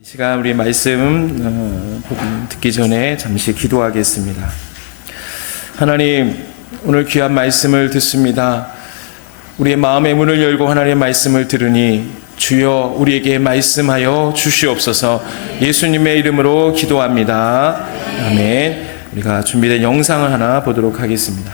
이 시간 우리 말씀 듣기 전에 잠시 기도하겠습니다. 하나님, 오늘 귀한 말씀을 듣습니다. 우리의 마음의 문을 열고 하나님의 말씀을 들으니 주여 우리에게 말씀하여 주시옵소서. 예수님의 이름으로 기도합니다. 아멘. 우리가 준비된 영상을 하나 보도록 하겠습니다.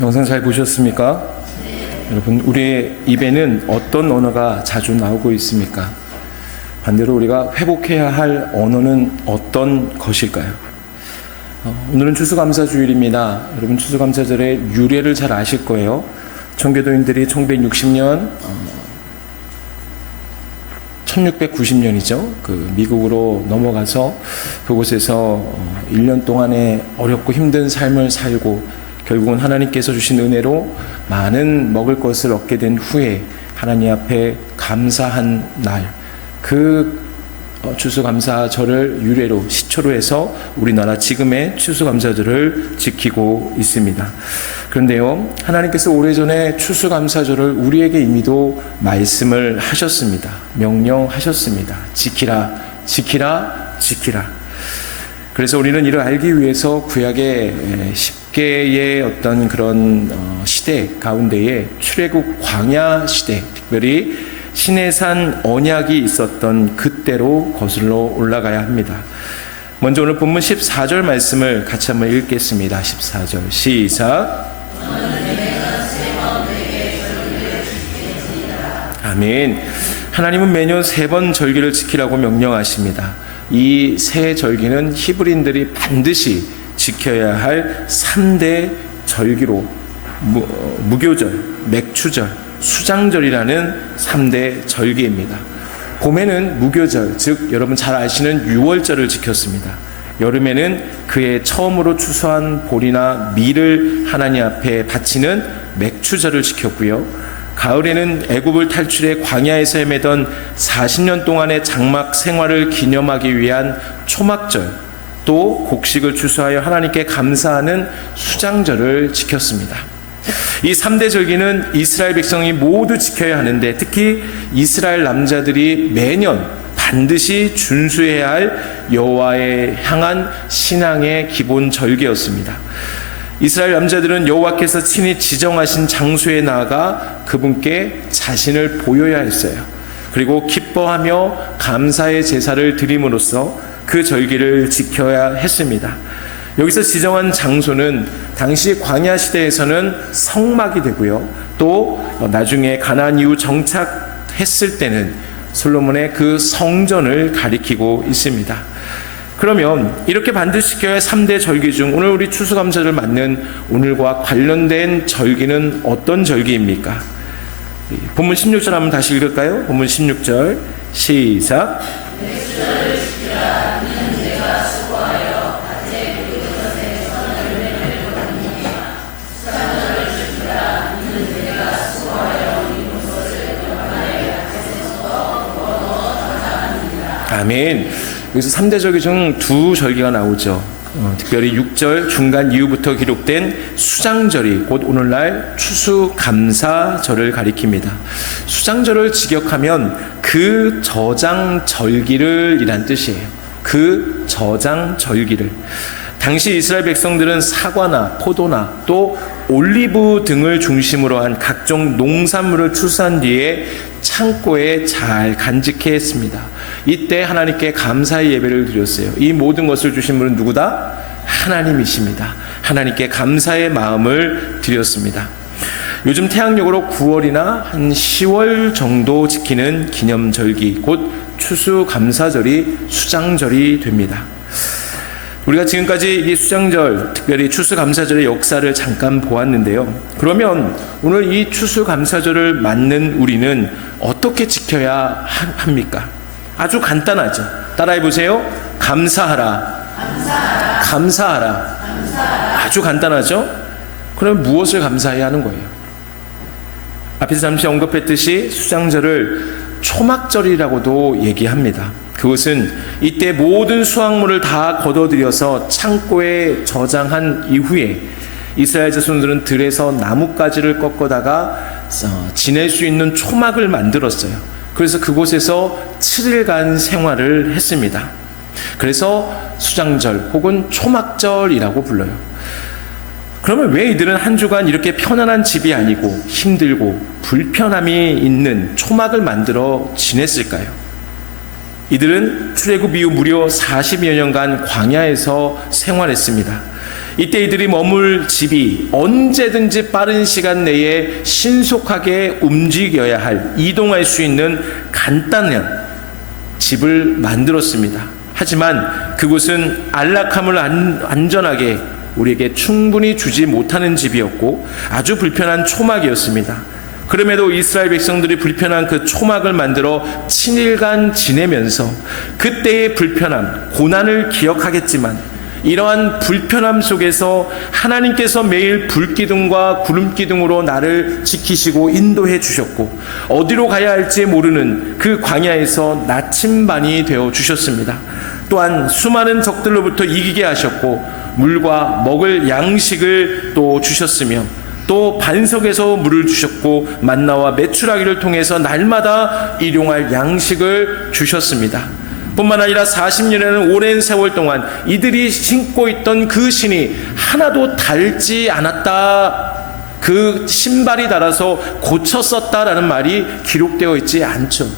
영상 잘 보셨습니까? 여러분, 우리의 입에는 어떤 언어가 자주 나오고 있습니까? 반대로 우리가 회복해야 할 언어는 어떤 것일까요? 오늘은 추수감사주일입니다. 여러분, 추수감사절의 유래를 잘 아실 거예요. 청교도인들이 1960년 1690년이죠. 그 미국으로 넘어가서 그곳에서 1년 동안의 어렵고 힘든 삶을 살고 결국은 하나님께서 주신 은혜로 많은 먹을 것을 얻게 된 후에 하나님 앞에 감사한 날, 그 추수감사절을 유래로 시초로 해서 우리나라 지금의 추수감사절을 지키고 있습니다. 그런데요, 하나님께서 오래전에 추수감사절을 우리에게 이미도 말씀을 하셨습니다. 명령하셨습니다. 지키라, 지키라, 지키라. 그래서 우리는 이를 알기 위해서 구약의 국계의 어떤 그런 시대 가운데에 출애굽 광야 시대, 특별히 시내산 언약이 있었던 그때로 거슬러 올라가야 합니다. 먼저 오늘 본문 14절 말씀을 같이 한번 읽겠습니다. 14절 시작. 아멘. 하나님은 매년 3번 절기를 지키라고 명령하십니다. 이 세 절기는 히브리인들이 반드시 지켜야 할 3대 절기로 무교절, 맥추절, 수장절이라는 3대 절기입니다. 봄에는 무교절, 즉 여러분 잘 아시는 유월절을 지켰습니다. 여름에는 그의 처음으로 추수한 보리나 밀을 하나님 앞에 바치는 맥추절을 지켰고요. 가을에는 애굽을 탈출해 광야에서 헤매던 40년 동안의 장막 생활을 기념하기 위한 초막절, 또 곡식을 추수하여 하나님께 감사하는 수장절을 지켰습니다. 이 3대 절기는 이스라엘 백성이 모두 지켜야 하는데, 특히 이스라엘 남자들이 매년 반드시 준수해야 할 여호와에 향한 신앙의 기본 절기였습니다. 이스라엘 남자들은 여호와께서 친히 지정하신 장소에 나아가 그분께 자신을 보여야 했어요. 그리고 기뻐하며 감사의 제사를 드림으로써 그 절기를 지켜야 했습니다. 여기서 지정한 장소는 당시 광야 시대에서는 성막이 되고요. 또 나중에 가나안 이후 정착했을 때는 솔로몬의 그 성전을 가리키고 있습니다. 그러면 이렇게 반드시 지켜야 할 3대 절기 중 오늘 우리 추수감사를 맞는 오늘과 관련된 절기는 어떤 절기입니까? 본문 16절 한번 다시 읽을까요? 본문 16절 시작. 아멘. 여기서 3대 절기 중 2절기가 나오죠. 특별히 6절 중간 이후부터 기록된 수장절이 곧 오늘날 추수감사절을 가리킵니다. 수장절을 직역하면 그 저장절기를 이란 뜻이에요. 그 저장절기를. 당시 이스라엘 백성들은 사과나 포도나 또 올리브 등을 중심으로 한 각종 농산물을 추수한 뒤에 창고에 잘 간직해 했습니다. 이때 하나님께 감사의 예배를 드렸어요. 이 모든 것을 주신 분은 누구다? 하나님이십니다. 하나님께 감사의 마음을 드렸습니다. 요즘 태양력으로 9월이나 한 10월 정도 지키는 기념절기, 곧 추수감사절이 수장절이 됩니다. 우리가 지금까지 이 수장절, 특별히 추수감사절의 역사를 잠깐 보았는데요. 그러면 오늘 이 추수감사절을 맞는 우리는 어떻게 지켜야 합니까? 아주 간단하죠. 따라해 보세요. 감사하라. 감사하라. 감사하라. 감사하라. 아주 간단하죠? 그럼 무엇을 감사해야 하는 거예요? 앞에서 잠시 언급했듯이 수장절을 초막절이라고도 얘기합니다. 그것은 이때 모든 수확물을 다 걷어들여서 창고에 저장한 이후에 이스라엘 자손들은 들에서 나뭇가지를 꺾어다가 지낼 수 있는 초막을 만들었어요. 그래서 그곳에서 7일간 생활을 했습니다. 그래서 수장절 혹은 초막절이라고 불러요. 그러면 왜 이들은 한 주간 이렇게 편안한 집이 아니고 힘들고 불편함이 있는 초막을 만들어 지냈을까요? 이들은 출애굽 이후 무려 40여 년간 광야에서 생활했습니다. 이때 이들이 머물 집이 언제든지 빠른 시간 내에 신속하게 움직여야 할, 이동할 수 있는 간단한 집을 만들었습니다. 하지만 그곳은 안락함을 안전하게 우리에게 충분히 주지 못하는 집이었고 아주 불편한 초막이었습니다. 그럼에도 이스라엘 백성들이 불편한 그 초막을 만들어 7일간 지내면서 그때의 불편함, 고난을 기억하겠지만 이러한 불편함 속에서 하나님께서 매일 불기둥과 구름기둥으로 나를 지키시고 인도해 주셨고 어디로 가야 할지 모르는 그 광야에서 나침반이 되어 주셨습니다. 또한 수많은 적들로부터 이기게 하셨고 물과 먹을 양식을 또 주셨으며 또 반석에서 물을 주셨고 만나와 메추라기를 통해서 날마다 일용할 양식을 주셨습니다. 뿐만 아니라 40년이라는 오랜 세월 동안 이들이 신고 있던 그 신이 하나도 닳지 않았다. 그 신발이 닳아서 고쳤었다라는 말이 기록되어 있지 않죠.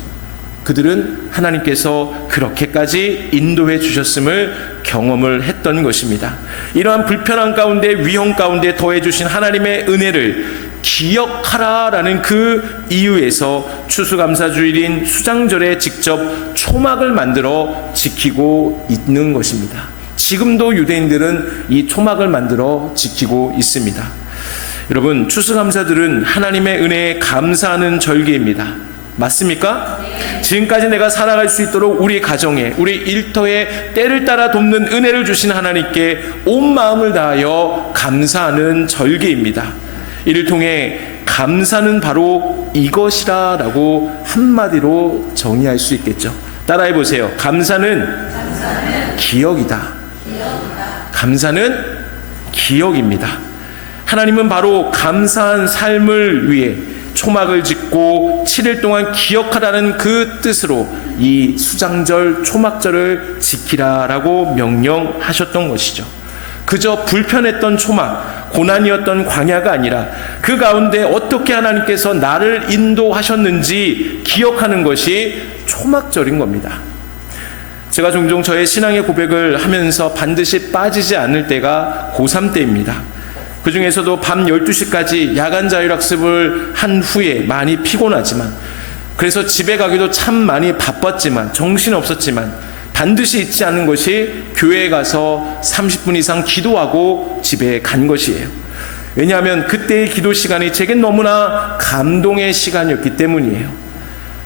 그들은 하나님께서 그렇게까지 인도해 주셨음을 경험을 했던 것입니다. 이러한 불편한 가운데, 위험 가운데 더해 주신 하나님의 은혜를 기억하라라는 그 이유에서 추수감사주일인 수장절에 직접 초막을 만들어 지키고 있는 것입니다. 지금도 유대인들은 이 초막을 만들어 지키고 있습니다. 여러분, 추수감사들은 하나님의 은혜에 감사하는 절기입니다. 맞습니까? 지금까지 내가 살아갈 수 있도록 우리 가정에, 우리 일터에 때를 따라 돕는 은혜를 주신 하나님께 온 마음을 다하여 감사하는 절기입니다. 이를 통해 감사는 바로 이것이라 라고 한마디로 정의할 수 있겠죠. 따라해 보세요. 감사는 기억이다. 감사는 기억입니다. 하나님은 바로 감사한 삶을 위해 초막을 짓고 7일 동안 기억하라는 그 뜻으로 이 수장절 초막절을 지키라라고 명령하셨던 것이죠. 그저 불편했던 초막, 고난이었던 광야가 아니라 그 가운데 어떻게 하나님께서 나를 인도하셨는지 기억하는 것이 초막절인 겁니다. 제가 종종 저의 신앙의 고백을 하면서 반드시 빠지지 않을 때가 고3 때입니다. 그 중에서도 밤 12시까지 야간 자율학습을 한 후에 많이 피곤하지만, 그래서 집에 가기도 참 많이 바빴지만, 정신없었지만 반드시 잊지 않는 것이 교회에 가서 30분 이상 기도하고 집에 간 것이에요. 왜냐하면 그때의 기도 시간이 제겐 너무나 감동의 시간이었기 때문이에요.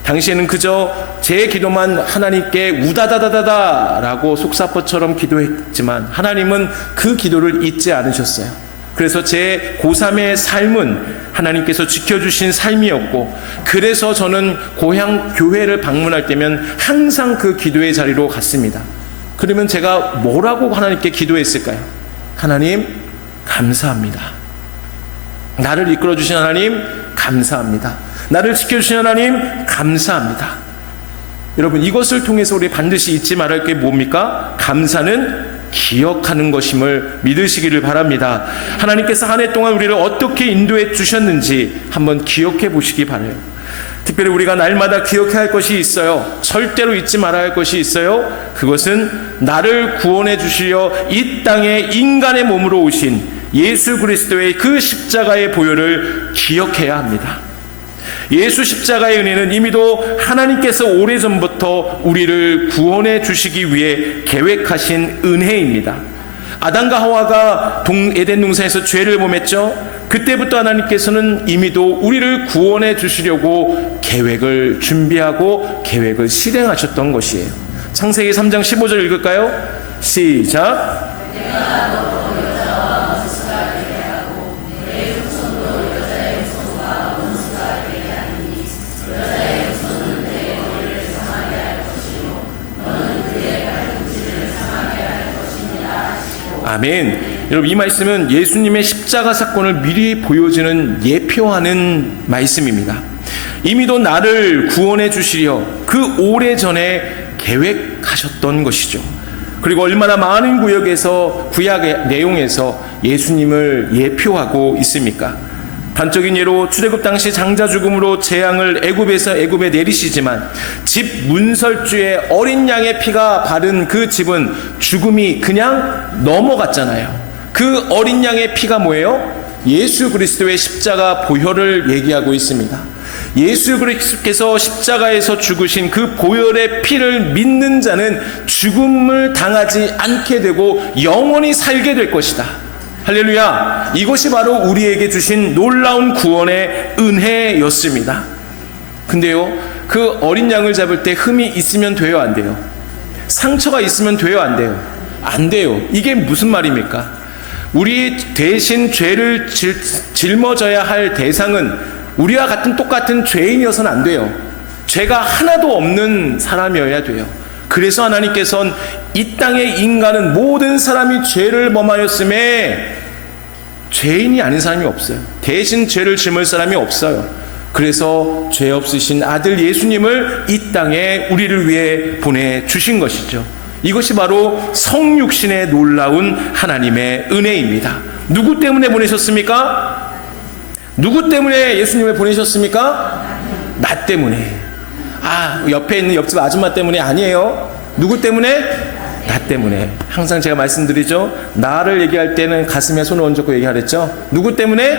당시에는 그저 제 기도만 하나님께 우다다다다다 라고 속사포처럼 기도했지만 하나님은 그 기도를 잊지 않으셨어요. 그래서 제 고3의 삶은 하나님께서 지켜주신 삶이었고, 그래서 저는 고향 교회를 방문할 때면 항상 그 기도의 자리로 갔습니다. 그러면 제가 뭐라고 하나님께 기도했을까요? 하나님 감사합니다. 나를 이끌어주신 하나님 감사합니다. 나를 지켜주신 하나님 감사합니다. 여러분, 이것을 통해서 우리 반드시 잊지 말아야 할 게 뭡니까? 감사는 기억하는 것임을 믿으시기를 바랍니다. 하나님께서 한 해 동안 우리를 어떻게 인도해 주셨는지 한번 기억해 보시기 바라요. 특별히 우리가 날마다 기억해야 할 것이 있어요. 절대로 잊지 말아야 할 것이 있어요. 그것은 나를 구원해 주시려 이 땅에 인간의 몸으로 오신 예수 그리스도의 그 십자가의 보혈을 기억해야 합니다. 예수 십자가의 은혜는 이미도 하나님께서 오래전부터 우리를 구원해 주시기 위해 계획하신 은혜입니다. 아담과 하와가 에덴 동산에서 죄를 범했죠. 그때부터 하나님께서는 이미도 우리를 구원해 주시려고 계획을 준비하고 계획을 실행하셨던 것이에요. 창세기 3장 15절 읽을까요? 시작. 아멘. 여러분, 이 말씀은 예수님의 십자가 사건을 미리 보여주는 예표하는 말씀입니다. 이미도 나를 구원해 주시려 그 오래전에 계획하셨던 것이죠. 그리고 얼마나 많은 구약의 내용에서 예수님을 예표하고 있습니까? 단적인 예로 출애굽 당시 장자 죽음으로 재앙을 애굽에 내리시지만 집 문설주에 어린 양의 피가 바른 그 집은 죽음이 그냥 넘어갔잖아요. 그 어린 양의 피가 뭐예요? 예수 그리스도의 십자가 보혈을 얘기하고 있습니다. 예수 그리스도께서 십자가에서 죽으신 그 보혈의 피를 믿는 자는 죽음을 당하지 않게 되고 영원히 살게 될 것이다. 할렐루야. 이것이 바로 우리에게 주신 놀라운 구원의 은혜였습니다. 근데요, 그 어린 양을 잡을 때 흠이 있으면 돼요, 안 돼요? 상처가 있으면 돼요, 안 돼요? 안 돼요. 이게 무슨 말입니까? 우리 대신 죄를 짊어져야 할 대상은 우리와 같은 똑같은 죄인이어서는 안 돼요. 죄가 하나도 없는 사람이어야 돼요. 그래서 하나님께서는 이 땅의 인간은 모든 사람이 죄를 범하였음에 죄인이 아닌 사람이 없어요. 대신 죄를 짊을 사람이 없어요. 그래서 죄 없으신 아들 예수님을 이 땅에 우리를 위해 보내주신 것이죠. 이것이 바로 성육신의 놀라운 하나님의 은혜입니다. 누구 때문에 보내셨습니까? 누구 때문에 예수님을 보내셨습니까? 나 때문에. 옆에 있는 옆집 아줌마 때문이 아니에요. 누구 때문에? 나 때문에. 항상 제가 말씀드리죠. 나를 얘기할 때는 가슴에 손을 얹고 얘기하랬죠. 누구 때문에?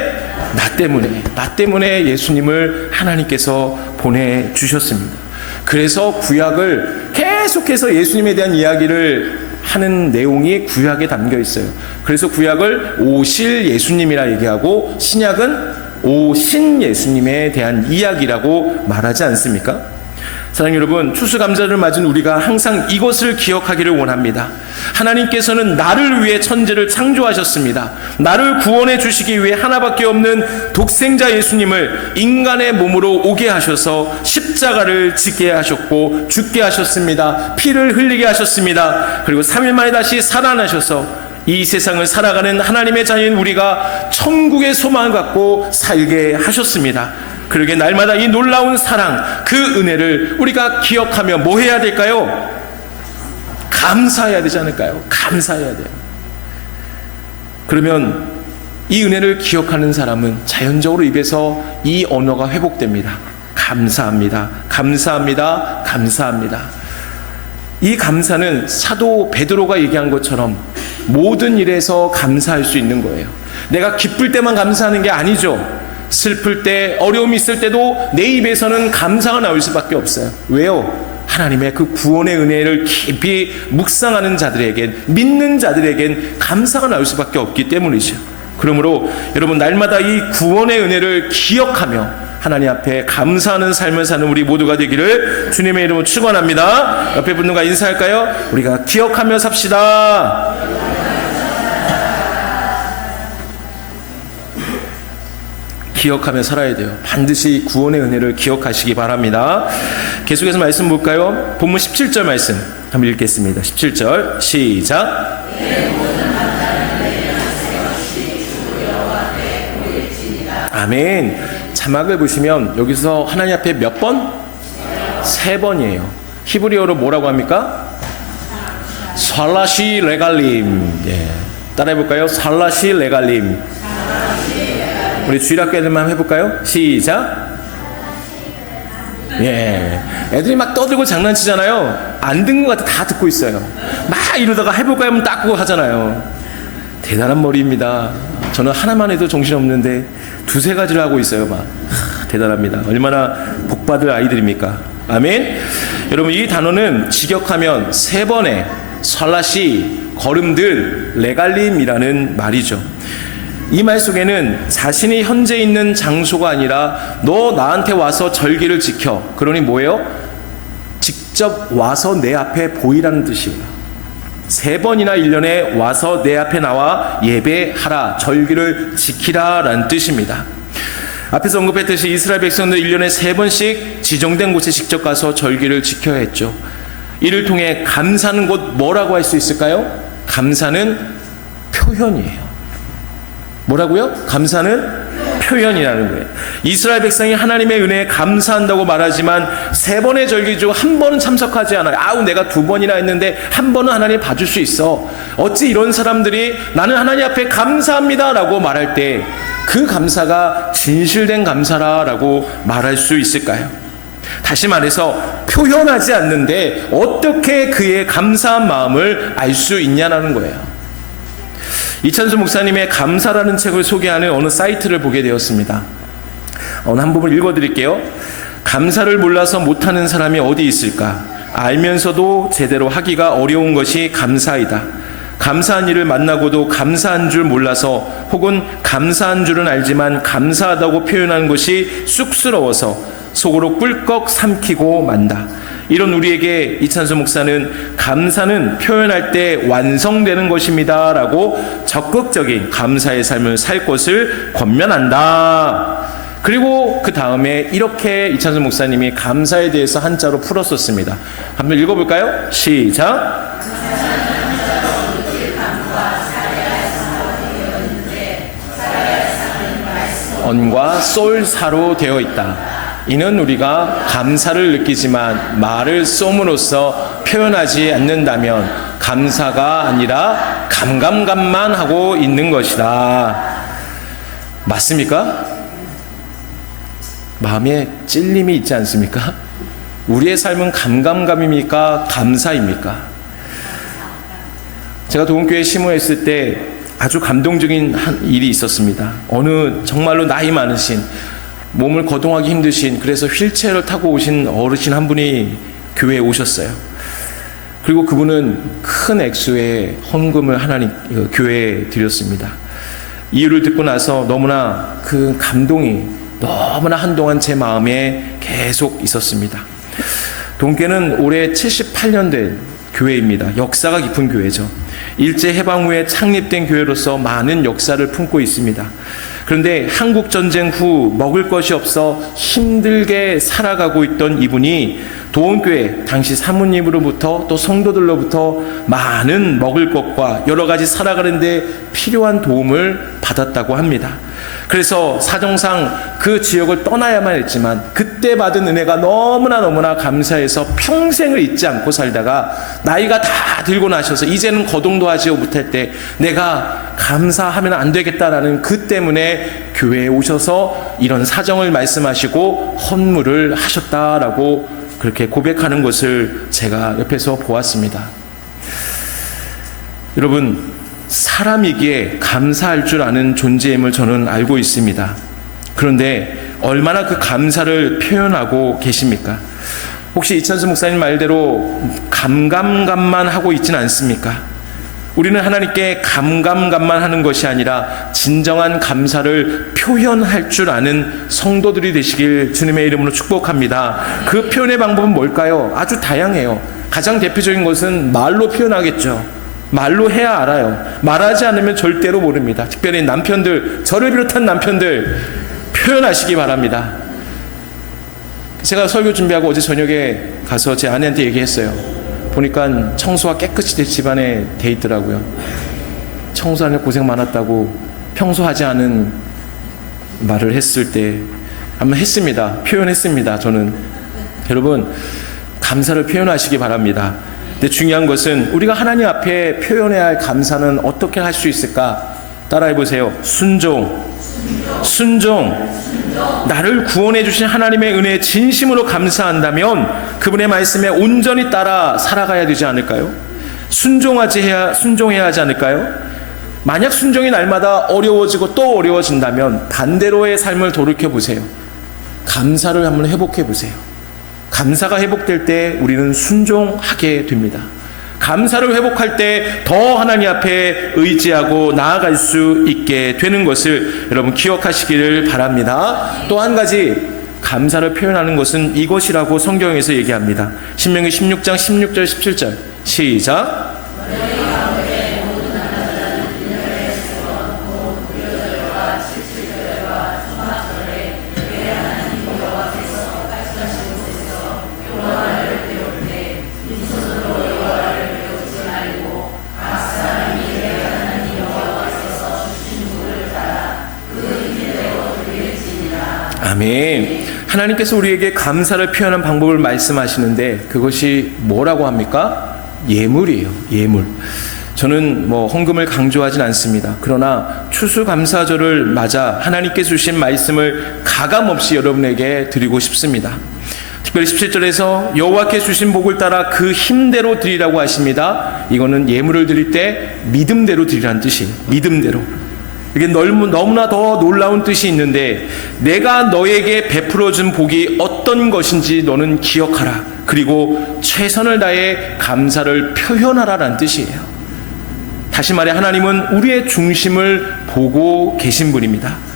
나 때문에. 나 때문에 예수님을 하나님께서 보내주셨습니다. 그래서 구약을 계속해서 예수님에 대한 이야기를 하는 내용이 구약에 담겨 있어요. 그래서 구약을 오실 예수님이라 얘기하고 신약은 오신 예수님에 대한 이야기라고 말하지 않습니까? 사랑하는 여러분, 추수감사를 맞은 우리가 항상 이것을 기억하기를 원합니다. 하나님께서는 나를 위해 천지를 창조하셨습니다. 나를 구원해 주시기 위해 하나밖에 없는 독생자 예수님을 인간의 몸으로 오게 하셔서 십자가를 지게 하셨고 죽게 하셨습니다. 피를 흘리게 하셨습니다. 그리고 3일 만에 다시 살아나셔서 이 세상을 살아가는 하나님의 자녀인 우리가 천국의 소망을 갖고 살게 하셨습니다. 그러게 날마다 이 놀라운 사랑, 그 은혜를 우리가 기억하며 뭐 해야 될까요? 감사해야 되지 않을까요? 감사해야 돼요. 그러면 이 은혜를 기억하는 사람은 자연적으로 입에서 이 언어가 회복됩니다. 감사합니다. 감사합니다. 감사합니다. 이 감사는 사도 베드로가 얘기한 것처럼 모든 일에서 감사할 수 있는 거예요. 내가 기쁠 때만 감사하는 게 아니죠. 슬플 때, 어려움이 있을 때도 내 입에서는 감사가 나올 수밖에 없어요. 왜요? 하나님의 그 구원의 은혜를 깊이 묵상하는 자들에겐, 믿는 자들에겐 감사가 나올 수밖에 없기 때문이죠. 그러므로 여러분, 날마다 이 구원의 은혜를 기억하며 하나님 앞에 감사하는 삶을 사는 우리 모두가 되기를 주님의 이름으로 축원합니다. 옆에 분들과 인사할까요? 우리가 기억하며 삽시다. 기억하며 살아야 돼요. 반드시 구원의 은혜를 기억하시기 바랍니다. 계속해서 말씀 볼까요? 본문 17절 말씀 한번 읽겠습니다. 17절 시작. 아멘. 자막을 보시면 여기서 하나님 앞에 몇 번? 3번이에요. 히브리어로 뭐라고 합니까? 살라시 레갈림. 따라해볼까요? 살라시 레갈림. 우리 주일학교 애들만 해볼까요? 시작. 애들이 막 떠들고 장난치잖아요. 안 듣는 것 같아. 다 듣고 있어요. 막 이러다가 해볼까요 하면 딱 하잖아요. 대단한 머리입니다. 저는 하나만 해도 정신없는데 2-3가지를 하고 있어요. 대단합니다. 얼마나 복받을 아이들입니까? 아멘. 여러분, 이 단어는 직역하면 3번의 살라시, 걸음들, 레갈림이라는 말이죠. 이 말 속에는 자신이 현재 있는 장소가 아니라 너 나한테 와서 절기를 지켜. 그러니 뭐예요? 직접 와서 내 앞에 보이라는 뜻이에요. 3번이나 1년에 와서 내 앞에 나와 예배하라, 절기를 지키라 라는 뜻입니다. 앞에서 언급했듯이 이스라엘 백성들 1년에 3번씩 지정된 곳에 직접 가서 절기를 지켜야 했죠. 이를 통해 감사는 곧 뭐라고 할 수 있을까요? 감사는 표현이에요. 뭐라고요? 감사는 표현이라는 거예요. 이스라엘 백성이 하나님의 은혜에 감사한다고 말하지만 3번의 절기 중 1번은 참석하지 않아요. 내가 2번이나 했는데 1번은 하나님 봐줄 수 있어. 어찌 이런 사람들이 나는 하나님 앞에 감사합니다 라고 말할 때 그 감사가 진실된 감사라고 말할 수 있을까요? 다시 말해서 표현하지 않는데 어떻게 그의 감사한 마음을 알 수 있냐는 거예요. 이찬수 목사님의 감사라는 책을 소개하는 어느 사이트를 보게 되었습니다. 어느 한 부분 읽어드릴게요. 감사를 몰라서 못하는 사람이 어디 있을까? 알면서도 제대로 하기가 어려운 것이 감사이다. 감사한 일을 만나고도 감사한 줄 몰라서 혹은 감사한 줄은 알지만 감사하다고 표현하는 것이 쑥스러워서 속으로 꿀꺽 삼키고 만다. 이런 우리에게 이찬수 목사는 감사는 표현할 때 완성되는 것입니다 라고 적극적인 감사의 삶을 살 것을 권면한다. 그리고 그 다음에 이렇게 이찬수 목사님이 감사에 대해서 한자로 풀었었습니다. 한번 읽어볼까요? 시작. 건과 쏠사로 되어 있다. 이는 우리가 감사를 느끼지만 말을 쏘므로써 표현하지 않는다면 감사가 아니라 감감감만 하고 있는 것이다. 맞습니까? 마음에 찔림이 있지 않습니까? 우리의 삶은 감감감입니까? 감사입니까? 제가 도움교회 심호했을 때 아주 감동적인 일이 있었습니다. 어느 정말로 나이 많으신, 몸을 거동하기 힘드신, 그래서 휠체어를 타고 오신 어르신 한 분이 교회에 오셨어요. 그리고 그분은 큰 액수의 헌금을 하나님 교회에 드렸습니다. 이유를 듣고 나서 너무나 그 감동이 너무나 한동안 제 마음에 계속 있었습니다. 동교는 올해 78년 된 교회입니다. 역사가 깊은 교회죠. 일제해방 후에 창립된 교회로서 많은 역사를 품고 있습니다. 그런데 한국전쟁 후 먹을 것이 없어 힘들게 살아가고 있던 이분이 도원교회 당시 사모님으로부터 또 성도들로부터 많은 먹을 것과 여러 가지 살아가는데 필요한 도움을 받았다고 합니다. 그래서 사정상 그 지역을 떠나야만 했지만 그때 받은 은혜가 너무나 감사해서 평생을 잊지 않고 살다가 나이가 다 들고 나셔서 이제는 거동도 하지 못할 때 내가 감사하면 안 되겠다라는 그 때문에 교회에 오셔서 이런 사정을 말씀하시고 헌물을 하셨다라고 그렇게 고백하는 것을 제가 옆에서 보았습니다. 여러분, 사람이기에 감사할 줄 아는 존재임을 저는 알고 있습니다. 그런데 얼마나 그 감사를 표현하고 계십니까? 혹시 이찬수 목사님 말대로 감감감만 하고 있지는 않습니까? 우리는 하나님께 감감감만 하는 것이 아니라 진정한 감사를 표현할 줄 아는 성도들이 되시길 주님의 이름으로 축복합니다. 그 표현의 방법은 뭘까요? 아주 다양해요. 가장 대표적인 것은 말로 표현하겠죠. 말로 해야 알아요. 말하지 않으면 절대로 모릅니다. 특별히 남편들, 저를 비롯한 남편들 표현하시기 바랍니다. 제가 설교 준비하고 어제 저녁에 가서 제 아내한테 얘기했어요. 보니까 청소가 깨끗이 집안에 돼 있더라고요. 청소하느라 고생 많았다고 평소 하지 않은 말을 했을 때 한번 했습니다. 표현했습니다. 저는. 여러분, 감사를 표현하시기 바랍니다. 근데 중요한 것은 우리가 하나님 앞에 표현해야 할 감사는 어떻게 할 수 있을까? 따라해 보세요. 순종. 나를 구원해 주신 하나님의 은혜에 진심으로 감사한다면 그분의 말씀에 온전히 따라 살아가야 되지 않을까요? 순종해야 하지 않을까요? 만약 순종이 날마다 어려워지고 또 어려워진다면 반대로의 삶을 돌이켜 보세요. 감사를 한번 회복해 보세요. 감사가 회복될 때 우리는 순종하게 됩니다. 감사를 회복할 때 더 하나님 앞에 의지하고 나아갈 수 있게 되는 것을 여러분 기억하시기를 바랍니다. 또 한 가지 감사를 표현하는 것은 이것이라고 성경에서 얘기합니다. 신명기 16장 16절 17절 시작. 아멘. 하나님께서 우리에게 감사를 표현한 방법을 말씀하시는데 그것이 뭐라고 합니까? 예물이에요. 예물. 저는 헌금을 강조하진 않습니다. 그러나 추수감사절을 맞아 하나님께서 주신 말씀을 가감없이 여러분에게 드리고 싶습니다. 특별히 17절에서 여호와께 주신 복을 따라 그 힘대로 드리라고 하십니다. 이거는 예물을 드릴 때 믿음대로 드리라는 뜻이에요. 믿음대로. 이게 너무나 더 놀라운 뜻이 있는데 내가 너에게 베풀어준 복이 어떤 것인지 너는 기억하라. 그리고 최선을 다해 감사를 표현하라라는 뜻이에요. 다시 말해 하나님은 우리의 중심을 보고 계신 분입니다.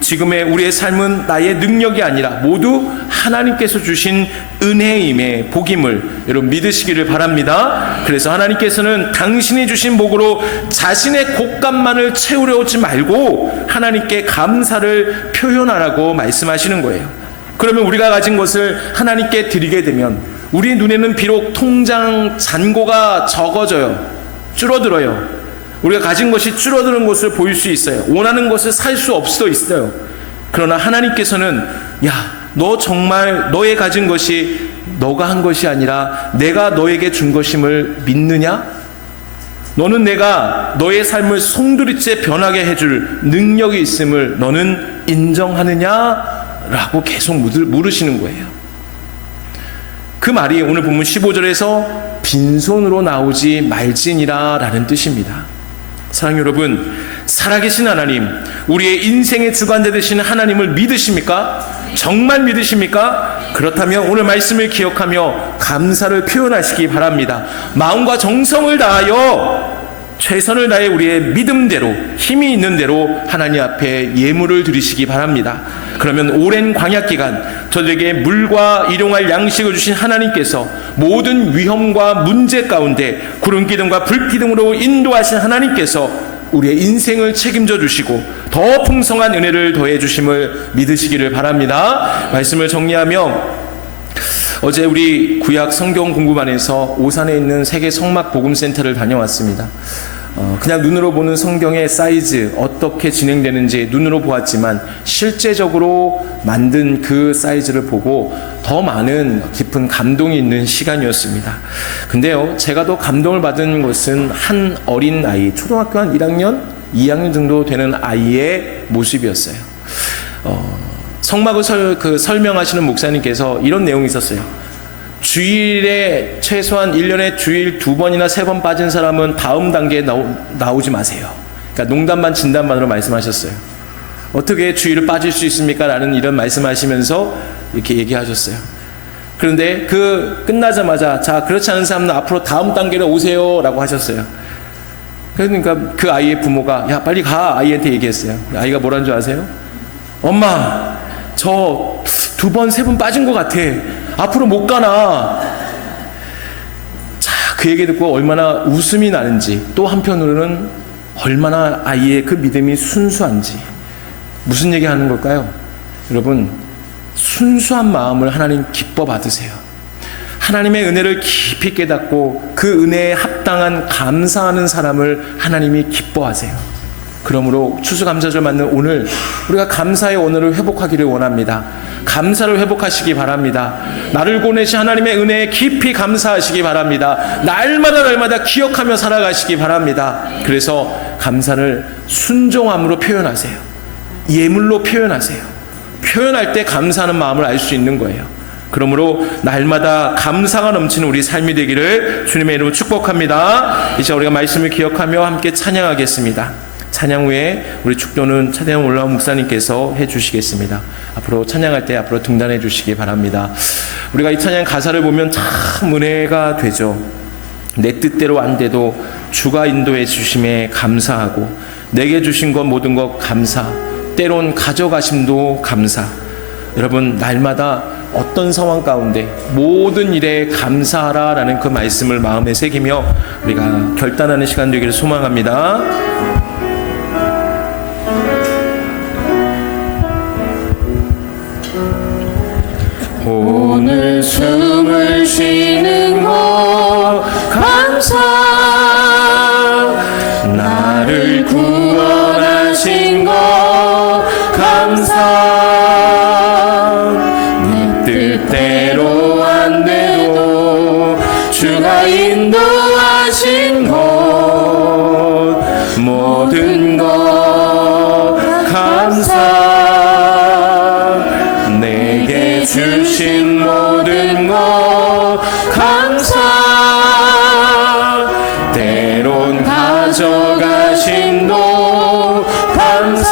지금의 우리의 삶은 나의 능력이 아니라 모두 하나님께서 주신 은혜임의 복임을 여러분 믿으시기를 바랍니다. 그래서 하나님께서는 당신이 주신 복으로 자신의 곶감만을 채우려 하지 말고 하나님께 감사를 표현하라고 말씀하시는 거예요. 그러면 우리가 가진 것을 하나님께 드리게 되면 우리 눈에는 비록 통장 잔고가 적어져요. 줄어들어요. 우리가 가진 것이 줄어드는 것을 보일 수 있어요. 원하는 것을 살 수 없어 있어요. 그러나 하나님께서는 야, 너 정말 너의 가진 것이 너가 한 것이 아니라 내가 너에게 준 것임을 믿느냐? 너는 내가 너의 삶을 송두리째 변하게 해줄 능력이 있음을 너는 인정하느냐? 라고 계속 물으시는 거예요. 그 말이 오늘 본문 15절에서 빈손으로 나오지 말지니라 라는 뜻입니다. 사랑하는 여러분, 살아계신 하나님, 우리의 인생의 주관자 되시는 하나님을 믿으십니까? 정말 믿으십니까? 그렇다면 오늘 말씀을 기억하며 감사를 표현하시기 바랍니다. 마음과 정성을 다하여 최선을 다해 우리의 믿음대로 힘이 있는 대로 하나님 앞에 예물을 드리시기 바랍니다. 그러면 오랜 광야기간 저들에게 물과 일용할 양식을 주신 하나님께서 모든 위험과 문제 가운데 구름기둥과 불기둥으로 인도하신 하나님께서 우리의 인생을 책임져 주시고 더 풍성한 은혜를 더해 주심을 믿으시기를 바랍니다. 말씀을 정리하며 어제 우리 구약 성경 공부반에서 오산에 있는 세계 성막 복음센터를 다녀왔습니다. 그냥 눈으로 보는 성경의 사이즈 어떻게 진행되는지 눈으로 보았지만 실제적으로 만든 그 사이즈를 보고 더 많은 깊은 감동이 있는 시간이었습니다. 근데요, 제가 더 감동을 받은 것은 한 어린 아이, 초등학교 한 1학년, 2학년 정도 되는 아이의 모습이었어요. 성막을 설명하시는 목사님께서 이런 내용이 있었어요. 주일에 최소한 1년에 주일 2번이나 3번 빠진 사람은 다음 단계에 나오지 마세요. 그러니까 농담반 진담반으로 말씀하셨어요. 어떻게 주일을 빠질 수 있습니까? 라는 이런 말씀하시면서 이렇게 얘기하셨어요. 그런데 끝나자마자 자, 그렇지 않은 사람은 앞으로 다음 단계로 오세요 라고 하셨어요. 그러니까 그 아이의 부모가 야, 빨리 가, 아이한테 얘기했어요. 아이가 뭐라는 줄 아세요? 엄마, 저 2번, 3번 빠진 것 같아. 앞으로 못 가나. 자, 그 얘기 듣고 얼마나 웃음이 나는지, 또 한편으로는 얼마나 아이의 그 믿음이 순수한지. 무슨 얘기 하는 걸까요? 여러분, 순수한 마음을 하나님 기뻐 받으세요. 하나님의 은혜를 깊이 깨닫고 그 은혜에 합당한 감사하는 사람을 하나님이 기뻐하세요. 그러므로 추수감사절 맞는 오늘 우리가 감사의 오늘을 회복하기를 원합니다. 감사를 회복하시기 바랍니다. 나를 보내신 하나님의 은혜에 깊이 감사하시기 바랍니다. 날마다 기억하며 살아가시기 바랍니다. 그래서 감사를 순종함으로 표현하세요. 예물로 표현하세요. 표현할 때 감사하는 마음을 알 수 있는 거예요. 그러므로 날마다 감사가 넘치는 우리 삶이 되기를 주님의 이름으로 축복합니다. 이제 우리가 말씀을 기억하며 함께 찬양하겠습니다. 찬양 후에 우리 축도는 차대현 올라온 목사님께서 해주시겠습니다. 앞으로 찬양할 때 앞으로 등단해 주시기 바랍니다. 우리가 이 찬양 가사를 보면 참 은혜가 되죠. 내 뜻대로 안 돼도 주가 인도해 주심에 감사하고 내게 주신 것 모든 것 감사, 때론 가져가심도 감사. 여러분, 날마다 어떤 상황 가운데 모든 일에 감사하라라는 그 말씀을 마음에 새기며 우리가 결단하는 시간 되기를 소망합니다. 오늘 숨을 쉬는 것 감사, 나를 구원하신 것 감사, 내 뜻대로 안 돼도 주가 인도하신 것 모든 것 감사, 주신 모든 것 감사, 때론 가져가심도 감사,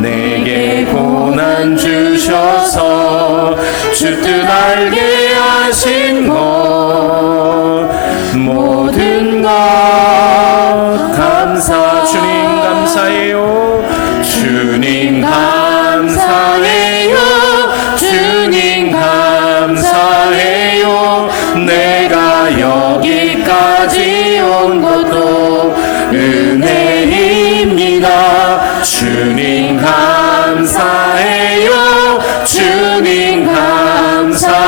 내게 고난 주셔서 주 뜻 알게 하신 것 모든 것 감사. 주님 감사해요. 주님 감사해요. 주님 감사해요. 내가 여기까지 온 것도 은혜입니다. 주님 감사해요. 주님 감사해요.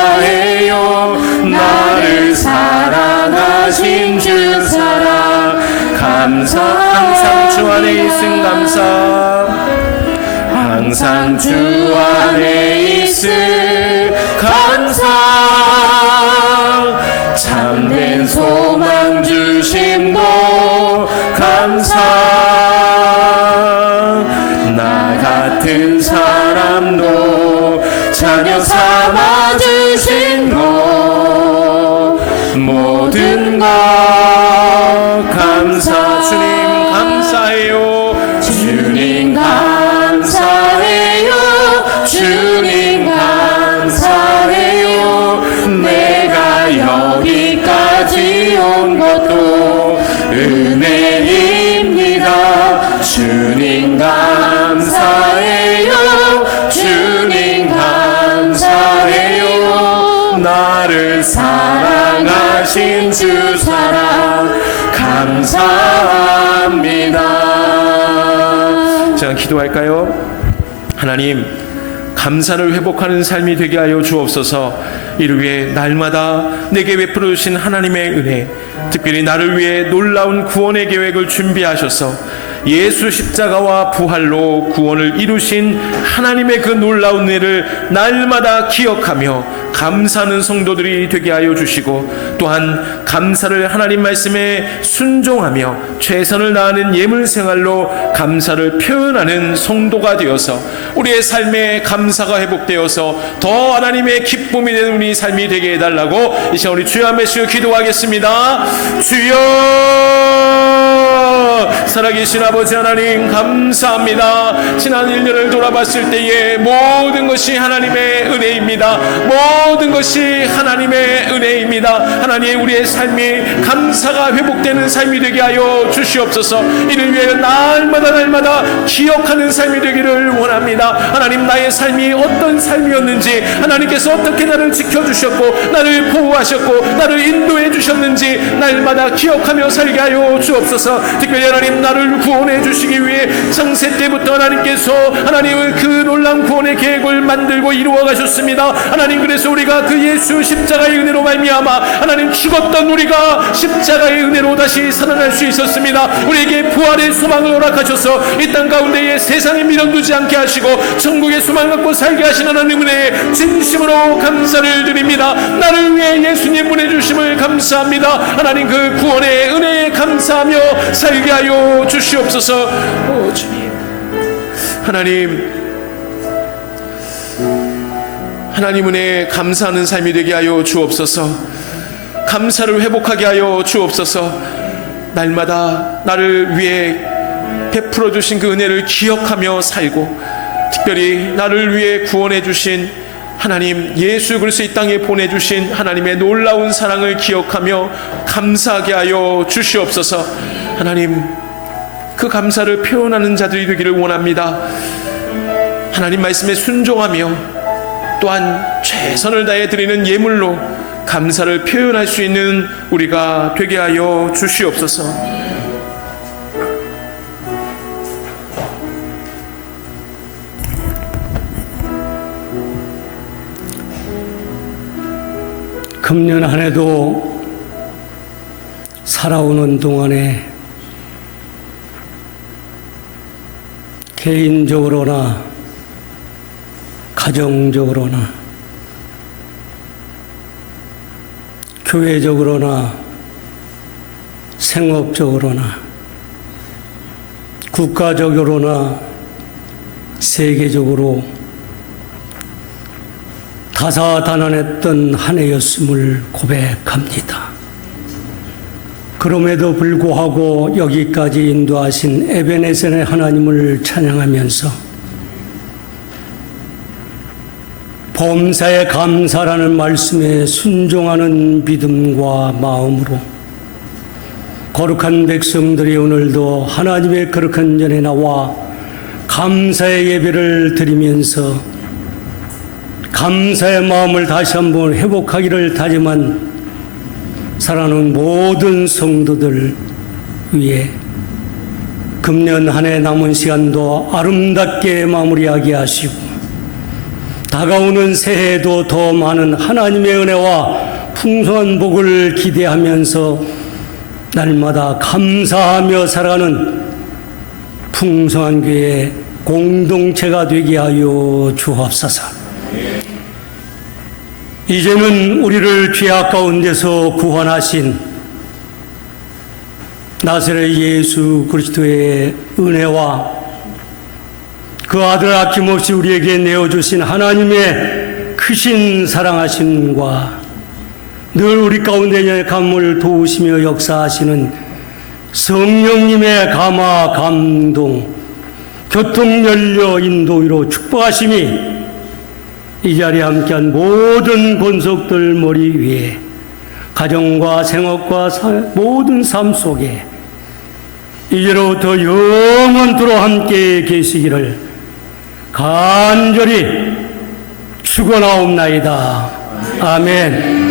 나를 사랑하신 주 사랑 항상 주 안에 있을 감사 참된 소망 주심도 감사 나 같은 사람도 자녀 삼아 주신 것 모든 것 감사 주님 감사해요. 주님 감사해요 주님 감사해요 내가 여기까지 온 것도 은혜입니다 주님 감사해요 주님 감사해요 나를 사랑하신 주 사랑 감사합니다. 자, 기도할까요? 하나님, 감사를 회복하는 삶이 되게 하여 주옵소서. 이를 위해 날마다 내게 베풀어 주신 하나님의 은혜, 특별히 나를 위해 놀라운 구원의 계획을 준비하셔서 예수 십자가와 부활로 구원을 이루신 하나님의 그 놀라운 은혜를 날마다 기억하며 감사하는 성도들이 되게 하여 주시고, 또한 감사를 하나님 말씀에 순종하며 최선을 다하는 예물 생활로 감사를 표현하는 성도가 되어서 우리의 삶에 감사가 회복되어서 더 하나님의 기쁨이 되는 우리 삶이 되게 해달라고 이 시간 우리 주여 한번 기도하겠습니다. 주여, 살아계신 아버지 하나님 감사합니다. 지난 1년을 돌아봤을 때에 모든 것이 하나님의 은혜입니다. 모든 것이 하나님의 은혜입니다. 하나님, 우리의 삶이 감사가 회복되는 삶이 되게 하여 주시옵소서. 이를 위해 날마다 기억하는 삶이 되기를 원합니다. 하나님, 나의 삶이 어떤 삶이었는지, 하나님께서 어떻게 나를 지켜주셨고 나를 보호하셨고 나를 인도해 주셨는지 날마다 기억하며 살게 하여 주옵소서. 특별히 하나님, 나를 구원해 주시기 위해 창세 때부터 하나님께서 하나님은 그 놀라운 구원의 계획을 만들고 이루어 가셨습니다. 하나님, 그래서 우리가 그 예수 십자가의 은혜로 말미암아 하나님 죽었던 우리가 십자가의 은혜로 다시 살아날 수 있었습니다. 우리에게 부활의 소망을 허락하셔서 이 땅 가운데에 세상에 미련 두지 않게 하시고 천국의 소망을 갖고 살게 하신 하나님 은혜에 진심으로 감사를 드립니다. 나를 위해 예수님 보내주심을 감사합니다. 하나님, 그 구원의 은혜에 감사하며 살게 하여 주시옵소서. 오 주님, 하나님 은혜에 감사하는 삶이 되게 하여 주옵소서. 감사를 회복하게 하여 주옵소서. 날마다 나를 위해 베풀어 주신 그 은혜를 기억하며 살고, 특별히 나를 위해 구원해 주신 하나님 예수 그리스도 이 땅에 보내주신 하나님의 놀라운 사랑을 기억하며 감사하게 하여 주시옵소서. 하나님, 그 감사를 표현하는 자들이 되기를 원합니다. 하나님 말씀에 순종하며 또한 최선을 다해 드리는 예물로 감사를 표현할 수 있는 우리가 되게 하여 주시옵소서. 금년 한 해도 살아오는 동안에 개인적으로나 가정적으로나 교회적으로나 생업적으로나 국가적으로나 세계적으로 다사다난했던 한 해였음을 고백합니다. 그럼에도 불구하고 여기까지 인도하신 에베네셀의 하나님을 찬양하면서 범사에 감사라는 말씀에 순종하는 믿음과 마음으로 거룩한 백성들이 오늘도 하나님의 거룩한 전에 나와 감사의 예배를 드리면서 감사의 마음을 다시 한번 회복하기를 다짐한 사랑하는 모든 성도들 위해 금년 한 해 남은 시간도 아름답게 마무리하게 하시고 다가오는 새해에도 더 많은 하나님의 은혜와 풍성한 복을 기대하면서 날마다 감사하며 살아가는 풍성한 교회 공동체가 되게 하여 주옵소서. 이제는 우리를 죄악 가운데서 구원하신 나사렛 예수 그리스도의 은혜와 그 아들 아낌없이 우리에게 내어주신 하나님의 크신 사랑하심과 늘 우리 가운데 감을 도우시며 역사하시는 성령님의 감화 감동 교통연료 인도위로 축복하심이 이 자리에 함께한 모든 권속들 머리 위에 가정과 생업과 모든 삶 속에 이제로부터 영원토록 함께 계시기를 간절히 축원하옵나이다. 아멘.